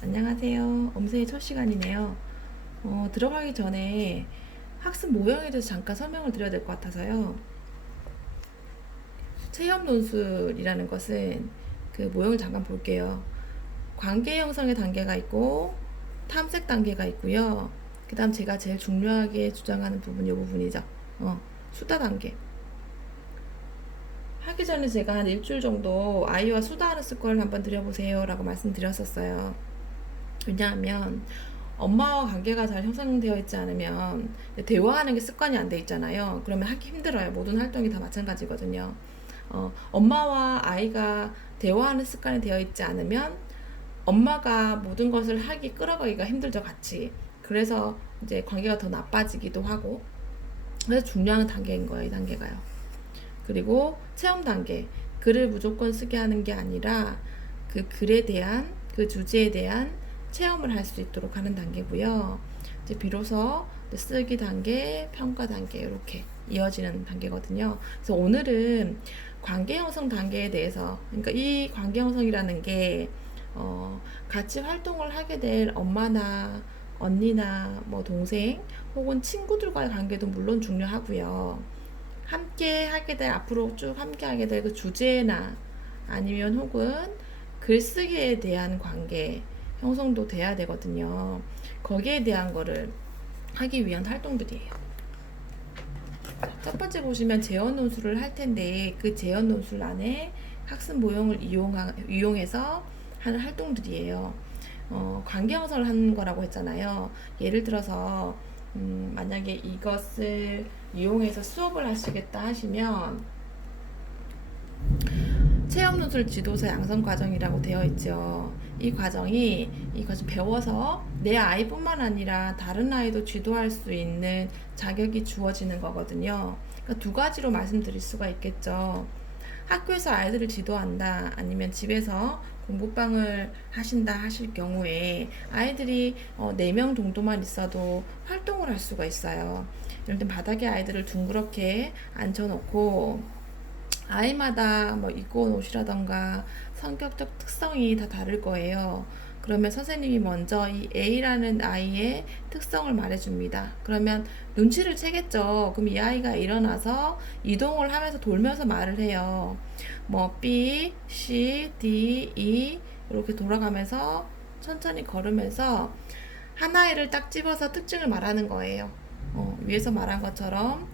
안녕하세요. 엄세의 첫 시간이네요. 들어가기 전에 학습 모형에 대해서 잠깐 설명을 드려야 될 것 같아서요. 체험 논술이라는 것은 그 모형을 잠깐 볼게요. 관계 형성의 단계가 있고 탐색 단계가 있고요. 그 다음 제가 제일 중요하게 주장하는 부분이 이 부분이죠. 수다 단계. 하기 전에 제가 한 일주일 정도 아이와 수다하는 습관을 한번 들여보세요 라고 말씀드렸었어요. 왜냐하면 엄마와 관계가 잘 형성되어 있지 않으면 대화하는 게 습관이 안 돼 있잖아요. 그러면 하기 힘들어요. 모든 활동이 다 마찬가지거든요. 엄마와 아이가 대화하는 습관이 되어 있지 않으면 엄마가 모든 것을 하기 끌어가기가 힘들죠, 같이. 그래서 이제 관계가 더 나빠지기도 하고. 그래서 중요한 단계인 거예요, 이 단계가요. 그리고 체험 단계. 글을 무조건 쓰게 하는 게 아니라 그 글에 대한, 그 주제에 대한 체험을 할 수 있도록 하는 단계고요. 이제 비로소 쓰기 단계, 평가 단계 이렇게 이어지는 단계거든요. 그래서 오늘은 관계 형성 단계에 대해서, 그러니까 이 관계 형성이라는 게 같이 활동을 하게 될 엄마나 언니나 뭐 동생 혹은 친구들과의 관계도 물론 중요하고요. 함께 하게 될, 앞으로 쭉 함께 하게 될 그 주제나 아니면 혹은 글쓰기에 대한 관계 형성도 돼야 되거든요. 거기에 대한 거를 하기 위한 활동들이에요. 첫 번째 보시면 재현 논술을 할 텐데 그 재현 논술 안에 학습 모형을 이용해서 하는 활동들이에요. 관계 형성을 하는 거라고 했잖아요. 예를 들어서 만약에 이것을 이용해서 수업을 하시겠다 하시면 체험 논술 지도서 양성 과정이라고 되어 있죠. 이 과정이 이것을 배워서 내 아이뿐만 아니라 다른 아이도 지도할 수 있는 자격이 주어지는 거거든요. 그러니까 두 가지로 말씀드릴 수가 있겠죠. 학교에서 아이들을 지도한다, 아니면 집에서 공부방을 하신다 하실 경우에 아이들이 4명 정도만 있어도 활동을 할 수가 있어요. 예를 들면 바닥에 아이들을 둥그렇게 앉혀놓고 아이마다 뭐 입고 온 옷이라던가 성격적 특성이 다 다를 거예요. 그러면 선생님이 먼저 이 A라는 아이의 특성을 말해줍니다. 그러면 눈치를 채겠죠. 그럼 이 아이가 일어나서 이동을 하면서 돌면서 말을 해요. 뭐 B, C, D, E 이렇게 돌아가면서 천천히 걸으면서 하나를 딱 집어서 특징을 말하는 거예요. 위에서 말한 것처럼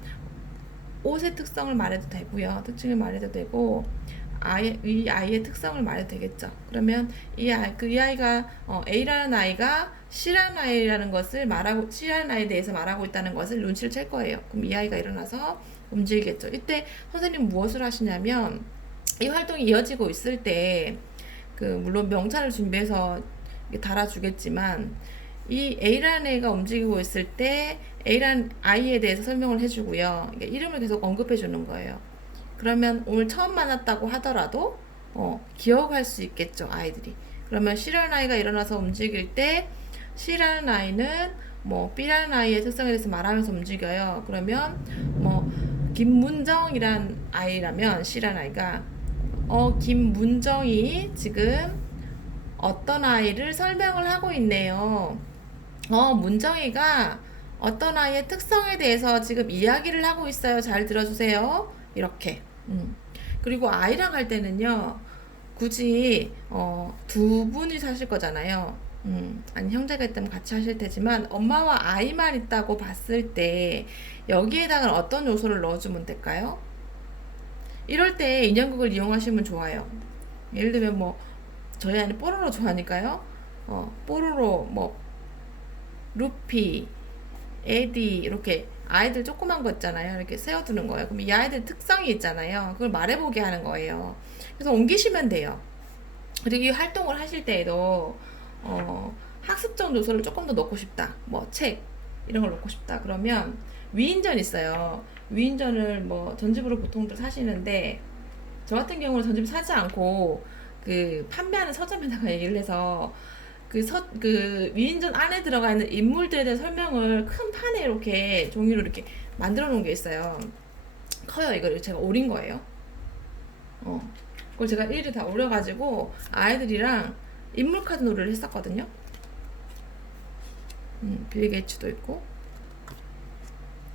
옷의 특성을 말해도 되고요. 특징을 말해도 되고 이 아이의 특성을 말해도 되겠죠. 그러면 이 아이가 A라는 아이가 C라는 아이라는 것을 말하고 C라는 아이에 대해서 말하고 있다는 것을 눈치를 챌 거예요. 그럼 이 아이가 일어나서 움직이겠죠. 이때 선생님 무엇을 하시냐면 이 활동이 이어지고 있을 때 물론 명찰을 준비해서 달아주겠지만 이 A라는 애가 움직이고 있을 때 A라는 아이에 대해서 설명을 해주고요. 이름을 계속 언급해 주는 거예요. 그러면 오늘 처음 만났다고 하더라도 기억할 수 있겠죠, 아이들이. 그러면 C라는 아이가 일어나서 움직일 때 C라는 아이는 뭐 B라는 아이의 특성에 대해서 말하면서 움직여요. 그러면 뭐 김문정이란 아이라면 C라는 아이가 김문정이 지금 어떤 아이를 설명을 하고 있네요. 문정이가 어떤 아이의 특성에 대해서 지금 이야기를 하고 있어요. 잘 들어주세요. 이렇게. 그리고 아이랑 할 때는요, 굳이, 두 분이 사실 거잖아요. 아니, 형제가 있다면 같이 하실 테지만, 엄마와 아이만 있다고 봤을 때, 여기에다가 어떤 요소를 넣어주면 될까요? 이럴 때 인형극을 이용하시면 좋아요. 예를 들면 뭐, 저희 아이는 뽀로로 좋아하니까요. 뽀로로, 뭐, 루피, 에디 이렇게 아이들 조그만 거 있잖아요. 이렇게 세워두는 거예요. 그럼 이 아이들 특성이 있잖아요. 그걸 말해보게 하는 거예요. 그래서 옮기시면 돼요. 그리고 이 활동을 하실 때에도 학습적 요소를 조금 더 넣고 싶다. 뭐 책 이런 걸 넣고 싶다. 그러면 위인전 있어요. 위인전을 뭐 전집으로 보통들 사시는데 저 같은 경우는 전집 사지 않고 판매하는 서점에다가 얘기를 해서 위인전 안에 들어가 있는 인물들에 대한 설명을 큰 판에 이렇게 종이로 이렇게 만들어 놓은 게 있어요. 커요. 이걸 제가 오린 거예요. 그걸 제가 일일이 다 오려가지고 아이들이랑 인물 카드 놀이를 했었거든요. 빌 게이츠도 있고.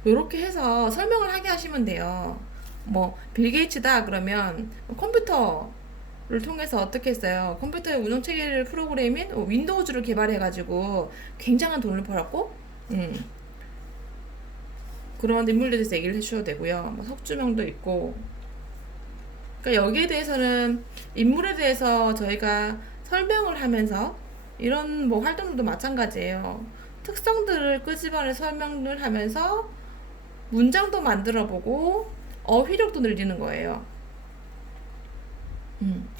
요렇게 해서 설명을 하게 하시면 돼요. 뭐 빌 게이츠다 그러면 컴퓨터를 통해서 어떻게 했어요? 컴퓨터의 운영체계를 프로그래밍 윈도우즈를 개발해가지고 굉장한 돈을 벌었고, 그런 인물들에 대해서 얘기를 해주셔도 되고요. 뭐 석주명도 있고. 그러니까 여기에 대해서는 인물에 대해서 저희가 설명을 하면서 이런 뭐 활동도 마찬가지예요. 특성들을 끄집어내 설명을 하면서 문장도 만들어보고 어휘력도 늘리는 거예요.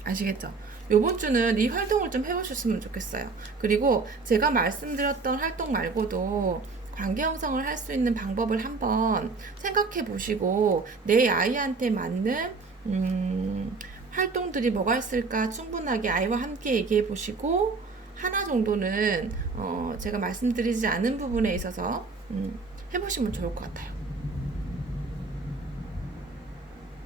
아시겠죠? 요번 주는 이 활동을 좀 해보셨으면 좋겠어요. 그리고 제가 말씀드렸던 활동 말고도 관계 형성을 할 수 있는 방법을 한번 생각해 보시고 내 아이한테 맞는 활동들이 뭐가 있을까 충분하게 아이와 함께 얘기해 보시고 하나 정도는 제가 말씀드리지 않은 부분에 있어서 해보시면 좋을 것 같아요.